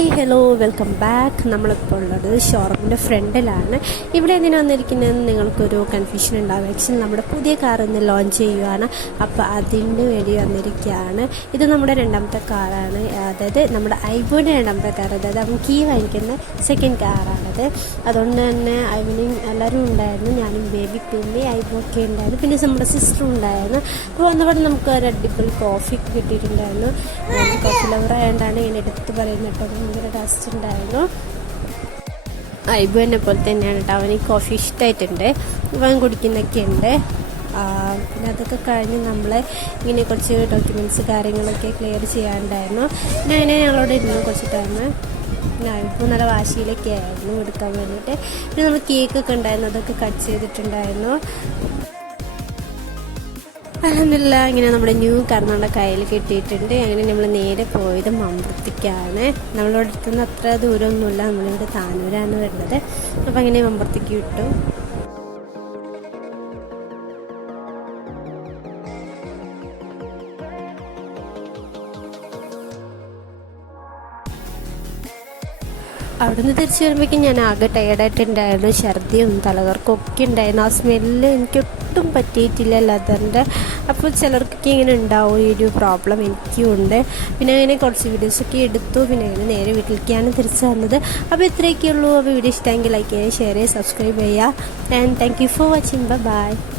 ഏയ് hello welcome back നമ്മളിപ്പോൾ ഉള്ളത് ഷോറൂമിന്റെ ഫ്രണ്ടിലാണ്. ഇവിടെ എന്തിനാ വന്നിരിക്കുന്നതെന്ന് നിങ്ങൾക്കൊരു കൺഫ്യൂഷൻ ഉണ്ടാവും. ആക്ച്വലി നമ്മുടെ പുതിയ കാർ ഇന്ന് ലോഞ്ച് ചെയ്യുവാണ്. അപ്പോൾ അതിന് വേണ്ടി വന്നിരിക്കുകയാണ്. ഇത് നമ്മുടെ രണ്ടാമത്തെ കാറാണ് അതായത് നമ്മുടെ ഐബോന്റെ രണ്ടാമത്തെ കാർ അതായത് അവൻ കീ വാങ്ങിക്കുന്ന സെക്കൻഡ് കാറാണത് അതുകൊണ്ട് തന്നെ ഐബിനും എല്ലാവരും ഉണ്ടായിരുന്നു. ഞാനും ബേബി പിന്നെ ഐബൊക്കെ ഉണ്ടായിരുന്നു. പിന്നെ നമ്മുടെ സിസ്റ്ററും ഉണ്ടായിരുന്നു. അപ്പോൾ വന്നപ്പോൾ നമുക്ക് ഒരു അടിപൊളി കോഫി കിട്ടിയിട്ടുണ്ടായിരുന്നു. കോഫി ലവർ ആയതുകൊണ്ടാണ് ഇങ്ങനെ എടുത്ത് പറയുന്നത് കേട്ടോ. ഭയങ്കര ടേസ്റ്റ് ഉണ്ടായിരുന്നു. ഐബു എന്നെ പോലെ തന്നെയാണ് കേട്ടോ അവന് കോഫി ഇഷ്ടമായിട്ടുണ്ട് അവൻ കുടിക്കുന്നൊക്കെ ഉണ്ട്. പിന്നെ അതൊക്കെ കഴിഞ്ഞ് നമ്മൾ ഇങ്ങനെ കുറച്ച് ഡോക്യുമെന്റ്സ് കാര്യങ്ങളൊക്കെ ക്ലിയർ ചെയ്യാണ്ടായിരുന്നു പിന്നെ അതിനെ ഞങ്ങളോട് ഇരുന്നു കുറച്ച് ടൈം പിന്നെ ഇപ്പോൾ നല്ല വാശിയിലൊക്കെ ആയിരുന്നു എടുക്കാൻ വേണ്ടിയിട്ട്. പിന്നെ നമ്മൾ കേക്കൊക്കെ ഉണ്ടായിരുന്നു. അതൊക്കെ കട്ട് ചെയ്തിട്ടുണ്ടായിരുന്നു. അലഹമില്ല ഇങ്ങനെ നമ്മുടെ ന്യൂ കർണാടക കയ്യിൽ കിട്ടിയിട്ടുണ്ട്. അങ്ങനെ നമ്മൾ നേരെ പോയത് മമ്പർത്തിക്കാണ് നമ്മളിവിടെ അടുത്തുനിന്ന് അത്ര ദൂരമൊന്നുമില്ല. നമ്മളിവിടെ താനൂരാണ് വരുന്നത്. അപ്പം അങ്ങനെ മമ്പർത്തിക്ക് വിട്ടു. അവിടുന്ന് തിരിച്ചു വരുമ്പോഴേക്കും ഞാൻ ആകെ ടയർഡായിട്ടുണ്ടായിരുന്നു ഛർദിയും തലകർക്കും ഒക്കെ ഉണ്ടായിരുന്നു. ആ സ്മെല്ല് എനിക്ക് ഒട്ടും പറ്റിയിട്ടില്ല ലെതറിന്റെ. അപ്പോൾ ചിലർക്കൊക്കെ ഇങ്ങനെ ഉണ്ടാവും. ഈ ഒരു പ്രോബ്ലം എനിക്കും ഉണ്ട്. പിന്നെ അങ്ങനെ കുറച്ച് വീഡിയോസൊക്കെ എടുത്തു. പിന്നെ അങ്ങനെ നേരെ വീട്ടിലേക്കാണ് തിരിച്ചു വന്നത്. അപ്പോൾ ഇത്രയൊക്കെ ഉള്ളൂ അപ്പോൾ വീഡിയോ ഇഷ്ടമെങ്കിൽ ലൈക്ക് ചെയ്യുക ഷെയർ ചെയ്യുക സബ്സ്ക്രൈബ് ചെയ്യുക. And thank you for watching bye